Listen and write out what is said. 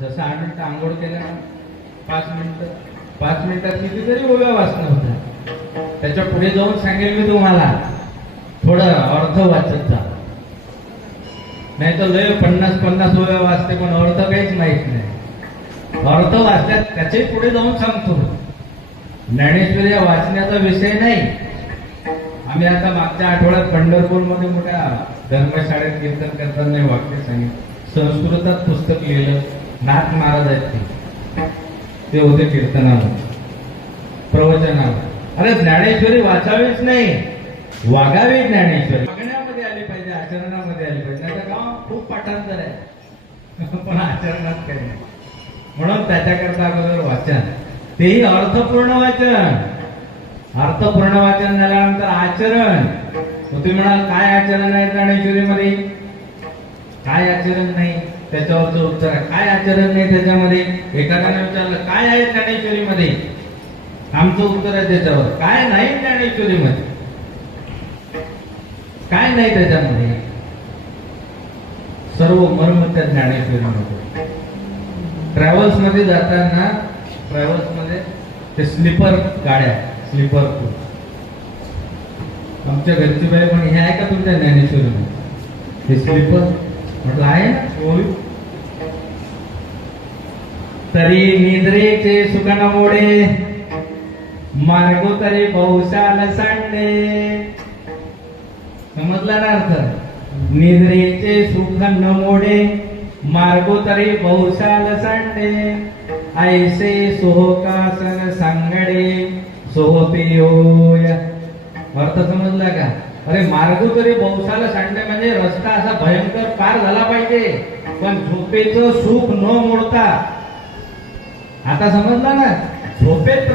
जसं 8 मिनिटं आंघोळ केल्या ना 5 मिनिटात कितीतरी ओव्या वाचणं होतं. त्याच्या पुढे जाऊन सांगेल मी तुम्हाला थोडं अर्थ वाचत जा, नाही तर लय 50 ओव्या वाचते पण अर्थ काहीच माहित नाही. अर्थ वाचल्यात त्याचे पुढे जाऊन सांगतो. ज्ञानेश्वरी या वाचण्याचा विषय नाही. आम्ही आता मागच्या आठवड्यात पंढरपूरमध्ये मोठ्या धर्मशाळेत कीर्तन करताना वाक्य सांगितलं. संस्कृतात पुस्तक लिहिलं, नाथ महाराज आहेत ते होते कीर्तनाला प्रवचनाला. अरे ज्ञानेश्वरी वाचावीच नाही, वागावी ज्ञानेश्वरी. वागण्यामध्ये आली पाहिजे, आचरणामध्ये आली पाहिजे. नाही तर गाव खूप पाठांतर आहे पण आचरणात काही नाही. म्हणून त्याच्याकरता अगोदर वाचन, तेही अर्थपूर्ण वाचन. अर्थपूर्ण वाचन झाल्यानंतर आचरण. तुम्ही म्हणाल काय आचरण आहे ज्ञानेश्वरीमध्ये? काय आचरण नाही त्याच्यावरचं उत्तर आहे काय आचरण नाही त्याच्यामध्ये. एखाद्याने विचारलं काय आहे ज्ञानेश्वरीमध्ये, आमचं उत्तर आहे त्याच्यावर काय नाही ज्ञानेश्वरीमध्ये. काय नाही त्याच्यामध्ये, सर्व मर्म त्या ज्ञानेश्वरीमध्ये. ट्रॅव्हल्स मध्ये जाताना, ट्रॅव्हल्स मध्ये ते स्लीपर गाड्या, स्लीपर आमच्या घरची बाई पण हे आहे का तुमच्या ज्ञानेश्वरीमध्ये हे स्लीपर? म्हटलं आहे ना. तरी निद्रेचे सुखन मोडे, मार्गो तरी बहुशाल सांडे. समजला ना अर्थ? निद्रेचे सुख न मोडे, मार्गो तरी बहुशाल सांडे. ऐसे सोहकासन सांगडे सोहपियोय. अर्थ समजला का? अरे मार्ग तरी बहुशाल सांडे म्हणजे रस्ता असा भयंकर पार झाला पाहिजे पण झोपेचं सुख न मोडता. आता समजला ना? झोपेत